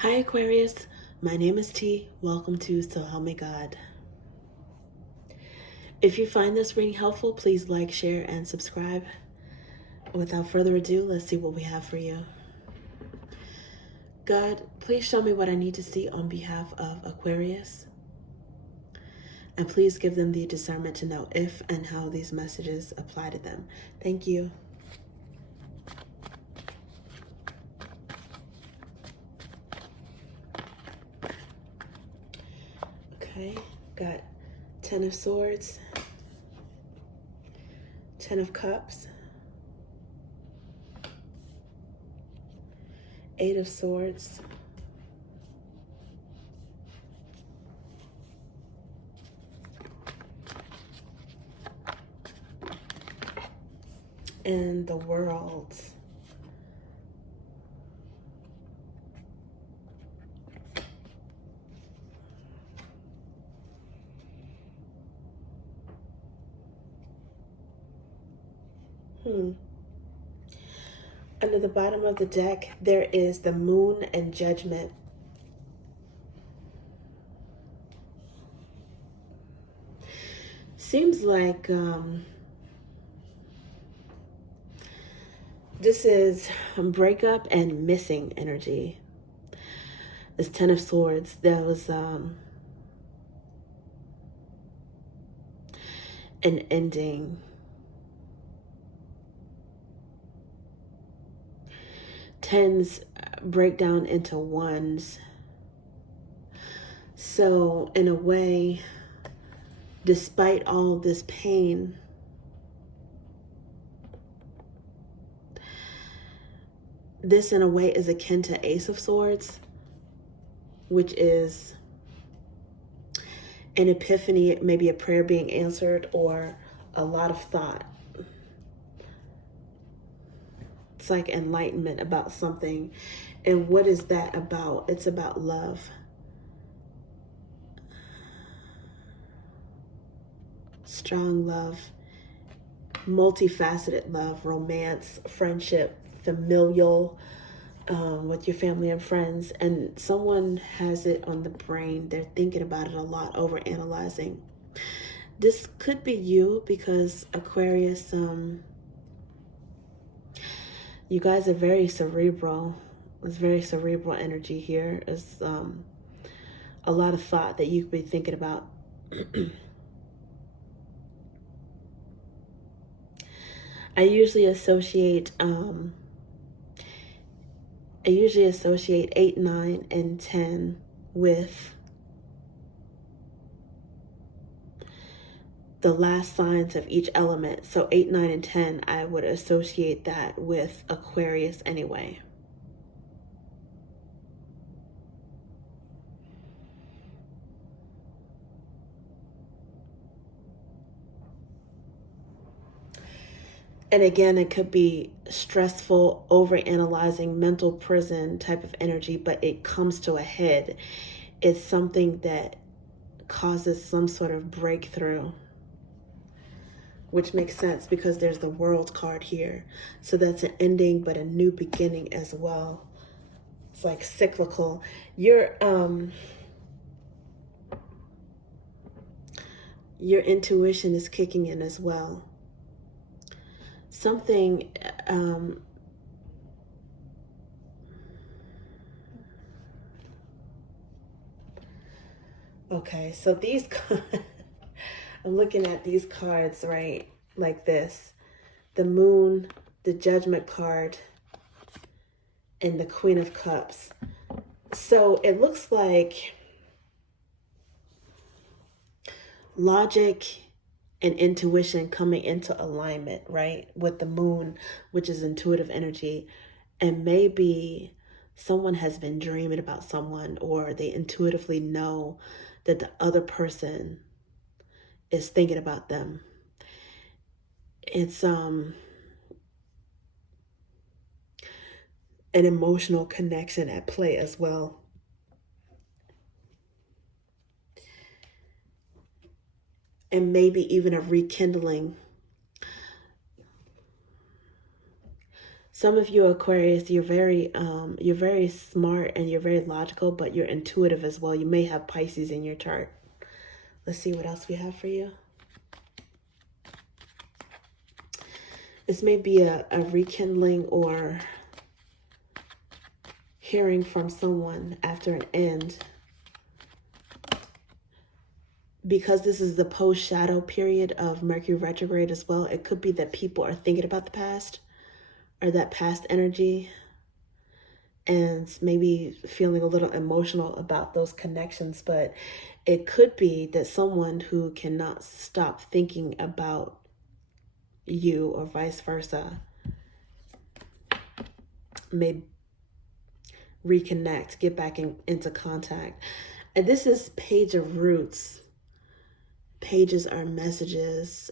Hi Aquarius, my name is T. Welcome to So Help Me God. If you find this reading helpful, please like, share, and subscribe. Without further ado, let's see what we have for you. God, please show me what I need to see on behalf of Aquarius. And please give them the discernment to know if and how these messages apply to them. Thank you. Okay, got 10 of Swords, 10 of Cups, 8 of Swords, and the World. Under the bottom of the deck, there is the Moon and Judgment. Seems like this is breakup and missing energy. This 10 of Swords, there was an ending. Tens break down into ones. So in a way, despite all this pain, this in a way is akin to Ace of Swords, which is an epiphany, maybe a prayer being answered or a lot of thought. It's like enlightenment about something. And what is that about? It's about love. Strong love, multifaceted love, romance, friendship, familial, with your family and friends. And someone has it on the brain. They're thinking about it a lot, over analyzing. This could be you because Aquarius, you guys are very cerebral. There's very cerebral energy here. It's a lot of thought that you could be thinking about. I usually associate 8, 9, and 10 with the last signs of each element. So 8, 9, and 10, I would associate that with Aquarius anyway. And again, it could be stressful, over-analyzing, mental prison type of energy, but it comes to a head. It's something that causes some sort of breakthrough, which makes sense because there's the World card here. So that's an ending, but a new beginning as well. It's like cyclical. Your intuition is kicking in as well. Something okay, so these I'm looking at these cards, right? Like this. The Moon, the Judgment card, and the Queen of Cups. So it looks like logic and intuition coming into alignment, right? With the Moon, which is intuitive energy. And maybe someone has been dreaming about someone, or they intuitively know that the other person is thinking about them. It's an emotional connection at play as well. And maybe even a rekindling. Some of you Aquarius, you're very smart and you're very logical, but you're intuitive as well. You may have Pisces in your chart. Let's see what else we have for you. This may be a rekindling or hearing from someone after an end. Because this is the post-shadow period of Mercury retrograde as well, it could be that people are thinking about the past or that past energy and maybe feeling a little emotional about those connections. But it could be that someone who cannot stop thinking about you or vice versa may reconnect, get back into contact. And this is Page of Roots. Pages are messages.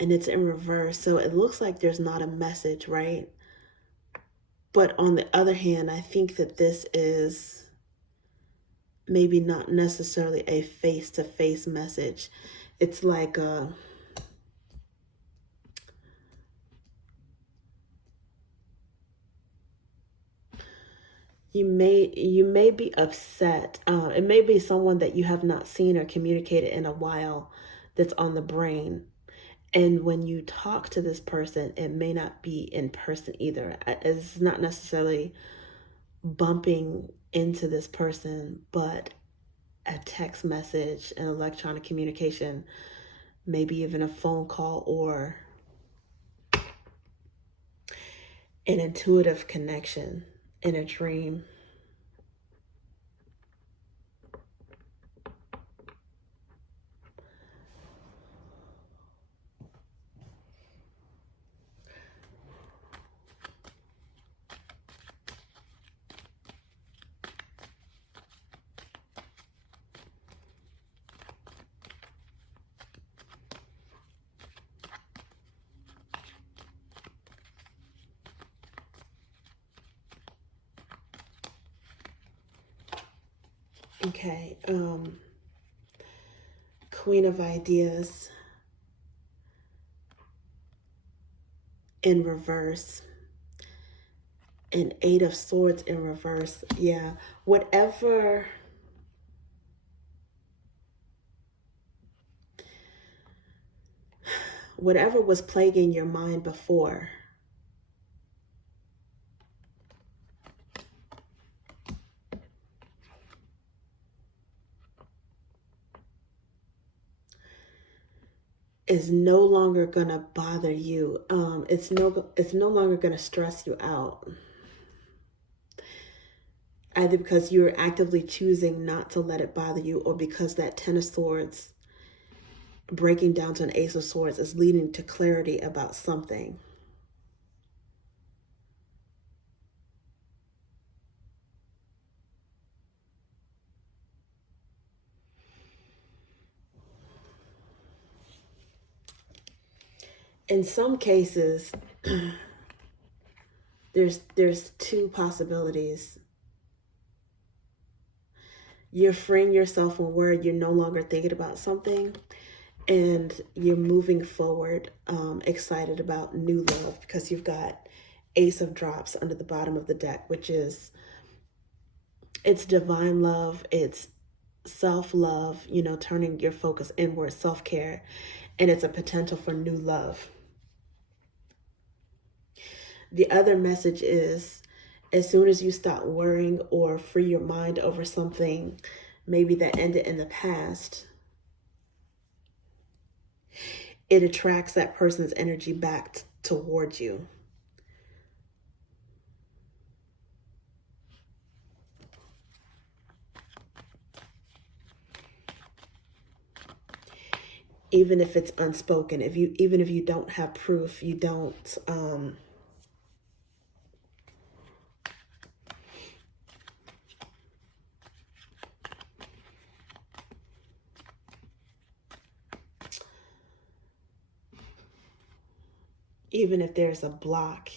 And it's in reverse. So it looks like there's not a message, right? But on the other hand, I think that this is maybe not necessarily a face-to-face message. It's like you may be upset. It may be someone that you have not seen or communicated in a while that's on the brain. And when you talk to this person, it may not be in person either. It's not necessarily bumping into this person, but a text message, an electronic communication, maybe even a phone call or an intuitive connection in a dream. Okay, Queen of Ideas in reverse and Eight of Swords in reverse. Yeah, whatever was plaguing your mind before is no longer gonna bother you. It's no longer gonna stress you out. Either because you're actively choosing not to let it bother you, or because that Ten of Swords breaking down to an Ace of Swords is leading to clarity about something. In some cases, there's two possibilities. You're freeing yourself from where you're no longer thinking about something, and you're moving forward, excited about new love, because you've got Ace of Drops under the bottom of the deck, which is, it's divine love, it's self-love, turning your focus inward, self-care, and it's a potential for new love. The other message is, as soon as you stop worrying or free your mind over something maybe that ended in the past, it attracts that person's energy back towards you. Even if it's unspoken, even if you don't have proof, you don't even if there's a block,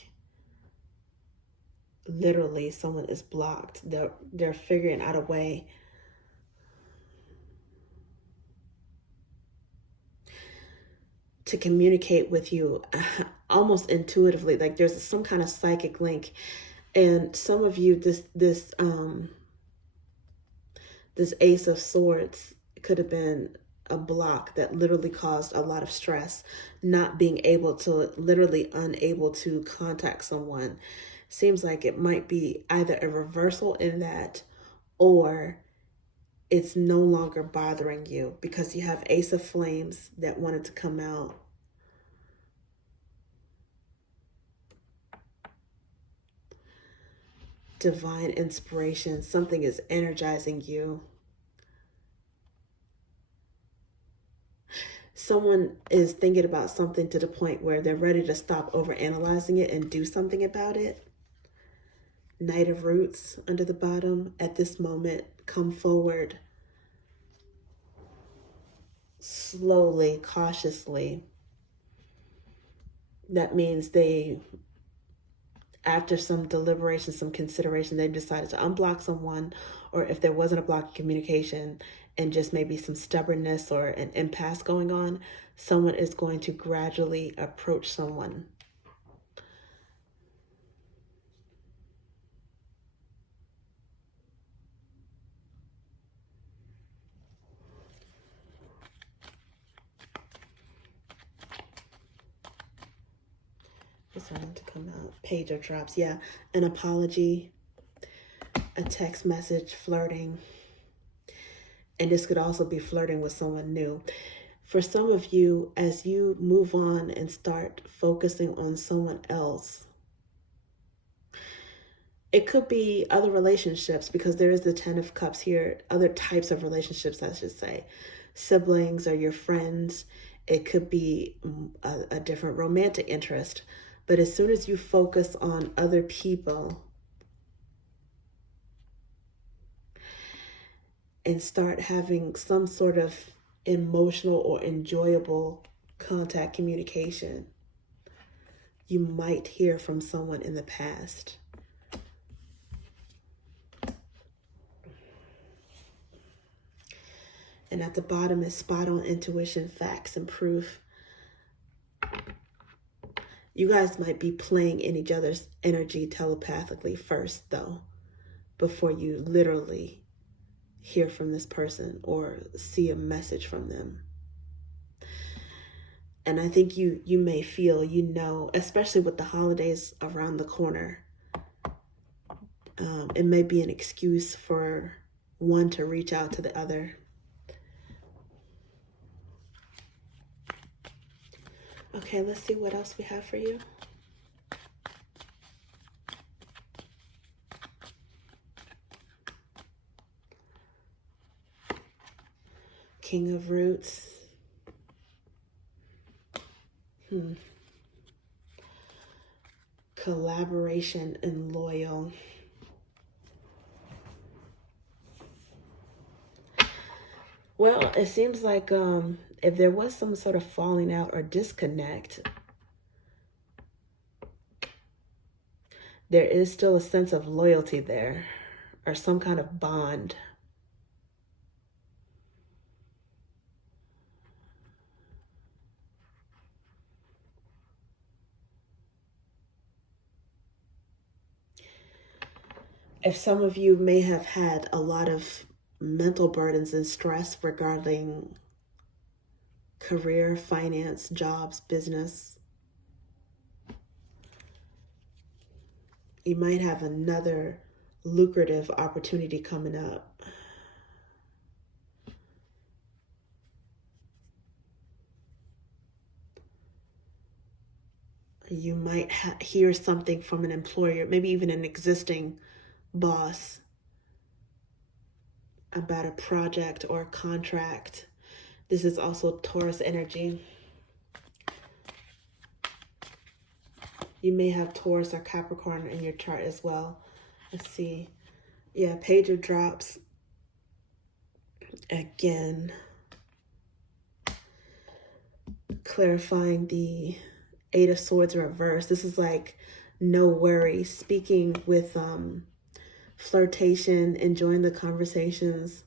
literally someone is blocked, they're figuring out a way to communicate with you almost intuitively, like there's some kind of psychic link. And some of you, this Ace of Swords could have been a block that literally caused a lot of stress, not being able to, literally unable to contact someone. Seems like it might be either a reversal in that, or it's no longer bothering you, because you have Ace of Flames that wanted to come out. Divine inspiration. Something is energizing you. Someone is thinking about something to the point where they're ready to stop overanalyzing it and do something about it. Knight of Roots under the bottom. At this moment, come forward. Slowly, cautiously. That means they, after some deliberation, some consideration, they've decided to unblock someone, or if there wasn't a block of communication and just maybe some stubbornness or an impasse going on, someone is going to gradually approach someone. This one to come out. Page of Drops. Yeah, an apology, a text message, flirting. And this could also be flirting with someone new. For some of you, as you move on and start focusing on someone else, it could be other relationships, because there is the 10 of Cups here. Other types of relationships, I should say. Siblings or your friends. It could be a different romantic interest. But as soon as you focus on other people and start having some sort of emotional or enjoyable contact, communication, you might hear from someone in the past. And at the bottom is spot on intuition, facts, and proof. You guys might be playing in each other's energy telepathically first, though, before you literally hear from this person or see a message from them. And I think you may feel, especially with the holidays around the corner, it may be an excuse for one to reach out to the other. Okay, let's see what else we have for you. King of Roots. Collaboration and loyal. Well, it seems like if there was some sort of falling out or disconnect, there is still a sense of loyalty there, or some kind of bond. If some of you may have had a lot of mental burdens and stress regarding career, finance, jobs, business, you might have another lucrative opportunity coming up. You might hear something from an employer, maybe even an existing boss, about a project or a contract. This is also Taurus energy. You may have Taurus or Capricorn in your chart as well. Let's see. Yeah, Page of Drops. Again, clarifying the Eight of Swords reverse. This is like no worries. Speaking with flirtation, enjoying the conversations,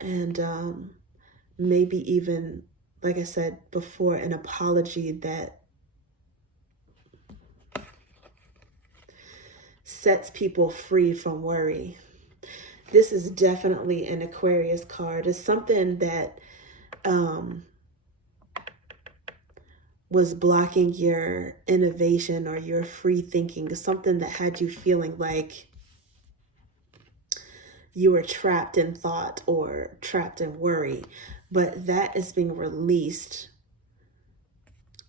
and maybe even like I said before, an apology that sets people free from worry. This is definitely an Aquarius card. It's something that was blocking your innovation or your free thinking, something that had you feeling like you were trapped in thought or trapped in worry. But that is being released,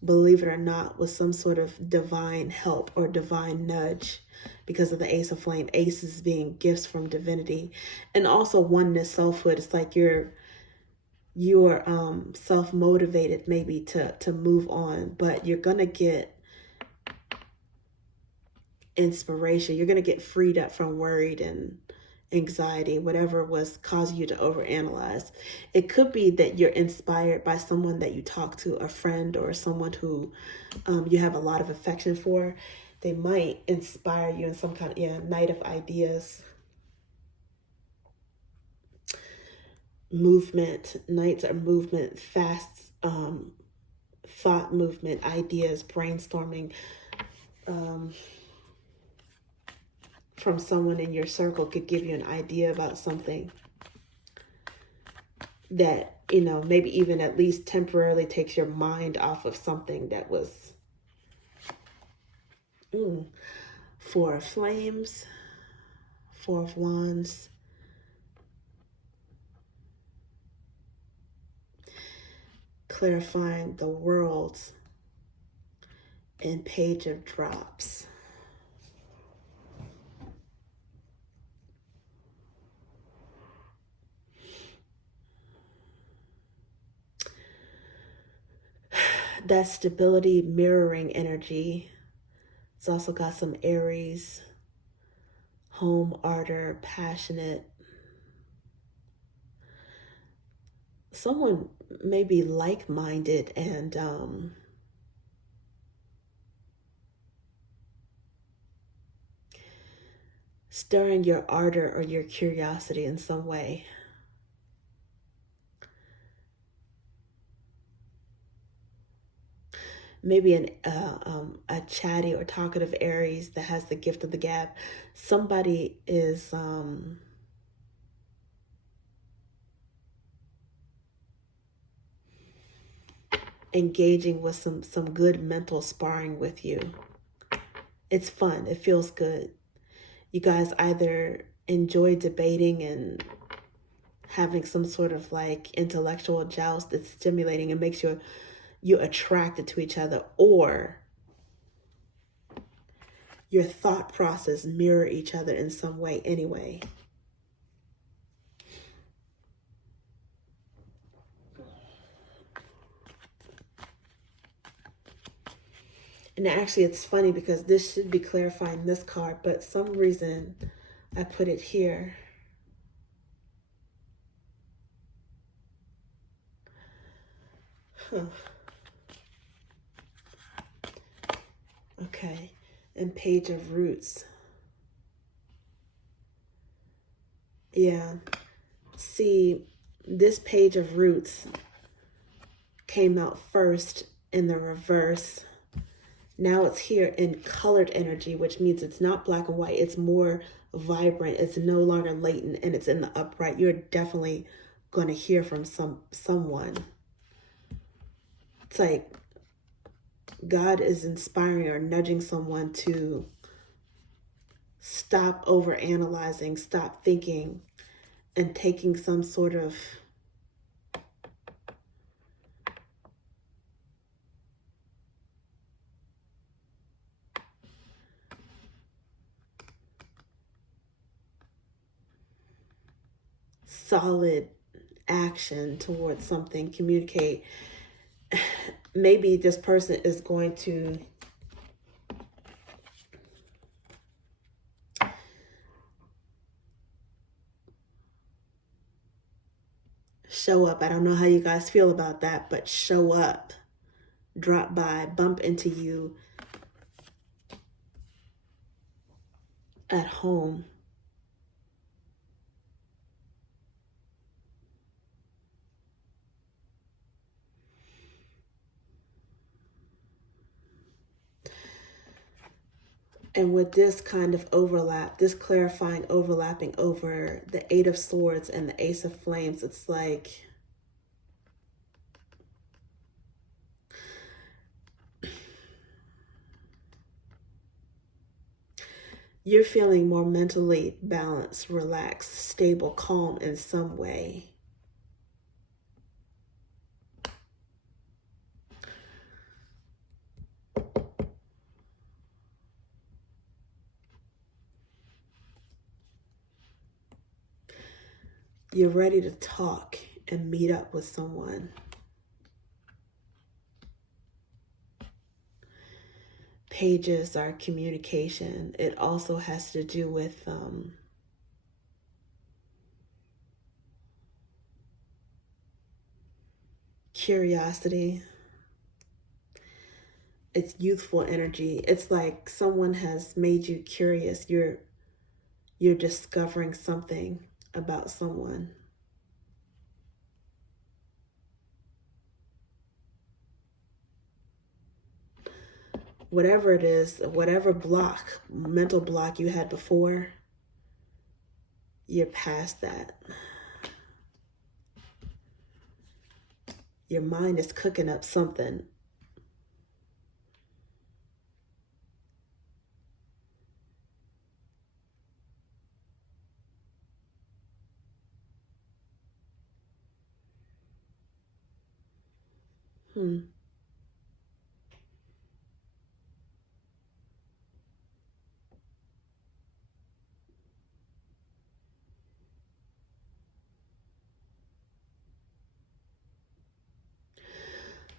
believe it or not, with some sort of divine help or divine nudge, because of the Ace of Flame. Aces being gifts from divinity, and also oneness, selfhood. It's like you're self-motivated maybe to move on, but you're gonna get inspiration. You're gonna get freed up from worried and anxiety, whatever was causing you to overanalyze. It could be that you're inspired by someone that you talk to, a friend or someone who you have a lot of affection for. They might inspire you in some kind of night of ideas. Movement. Nights are movement, fast thought movement, ideas, brainstorming from someone in your circle could give you an idea about something that, maybe even at least temporarily takes your mind off of something that was Four of Flames, Four of Wands, clarifying the world, and Page of Drops. That stability, mirroring energy. It's also got some Aries, home, ardor, passionate. Someone maybe like-minded and stirring your ardor or your curiosity in some way. Maybe a chatty or talkative Aries that has the gift of the gab. Somebody is engaging with some good mental sparring with you. It's fun. It feels good. You guys either enjoy debating and having some sort of like intellectual joust that's stimulating and makes you attracted to each other, or your thought process mirror each other in some way anyway. And actually it's funny because this should be clarifying this card, but some reason I put it here. Okay, and Page of Roots. Yeah, see, this Page of Roots came out first in the reverse. Now it's here in colored energy, which means it's not black and white. It's more vibrant. It's no longer latent, and it's in the upright. You're definitely going to hear from someone. It's like God is inspiring or nudging someone to stop overanalyzing, stop thinking, and taking some sort of solid action towards something. Communicate. Maybe this person is going to show up. I don't know how you guys feel about that, but show up, drop by, bump into you at home. And with this kind of overlap, this clarifying overlapping over the Eight of Swords and the Ace of Flames, it's like you're feeling more mentally balanced, relaxed, stable, calm in some way. You're ready to talk and meet up with someone. Pages are communication. It also has to do with curiosity. It's youthful energy. It's like someone has made you curious. You're discovering something about someone. Whatever it is, whatever block, mental block you had before, you're past that. Your mind is cooking up something.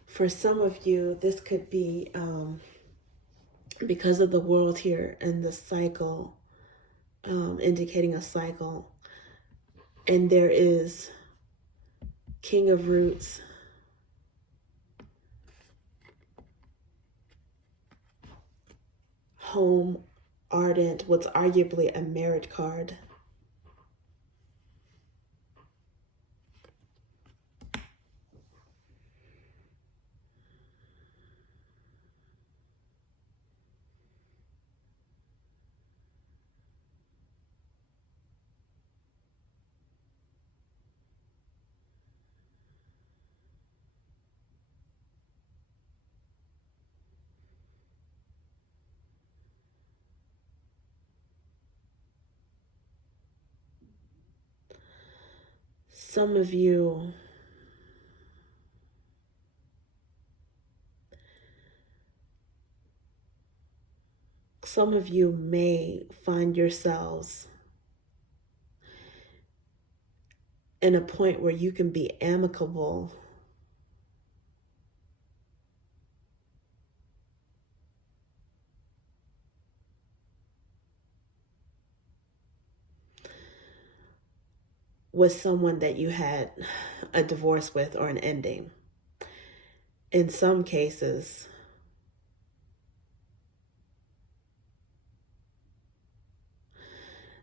For some of you, this could be because of the world here and the cycle, indicating a cycle. And there is King of Roots, Home, Ardent, what's arguably a marriage card. Some of you may find yourselves in a point where you can be amicable with someone that you had a divorce with or an ending. In some cases,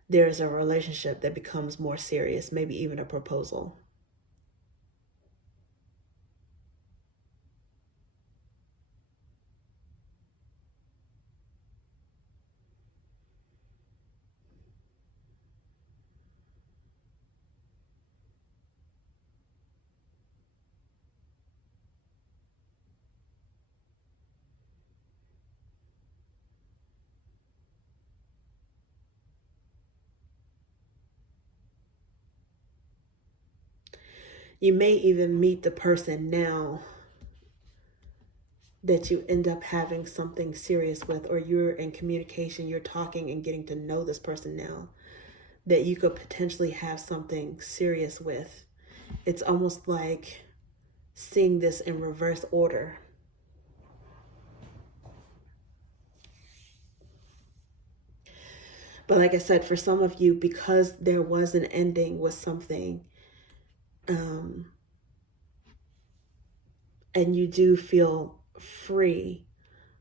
there's a relationship that becomes more serious, maybe even a proposal. You may even meet the person now that you end up having something serious with, or you're in communication, you're talking and getting to know this person now that you could potentially have something serious with. It's almost like seeing this in reverse order. But like I said, for some of you, because there was an ending with something, and you do feel free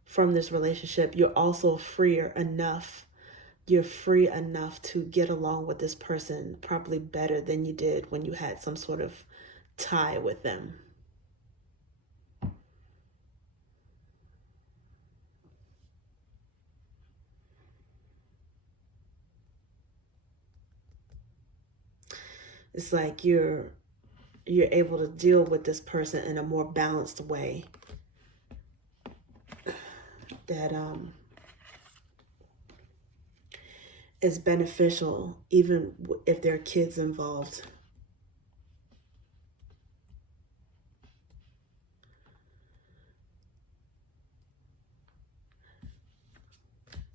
from this relationship, you're also freer enough. You're free enough to get along with this person probably better than you did when you had some sort of tie with them. It's like you're able to deal with this person in a more balanced way that is beneficial, even if there are kids involved.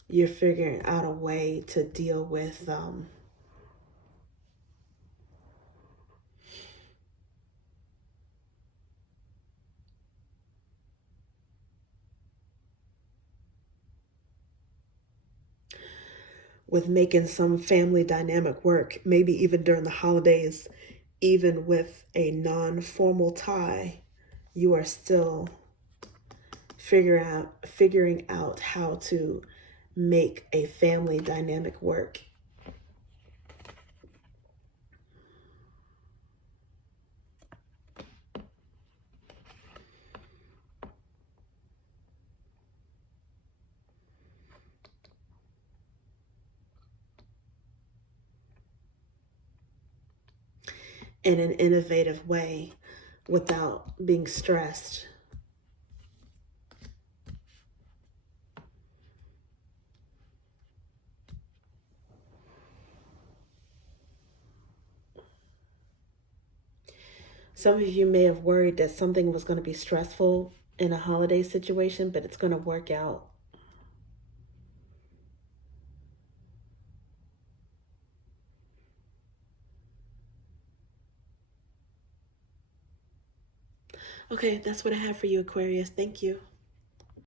You're figuring out a way to deal with making some family dynamic work, maybe even during the holidays, even with a non-formal tie, you are still figuring out how to make a family dynamic work. In an innovative way without being stressed. Some of you may have worried that something was going to be stressful in a holiday situation, but it's going to work out. Okay, that's what I have for you, Aquarius. Thank you.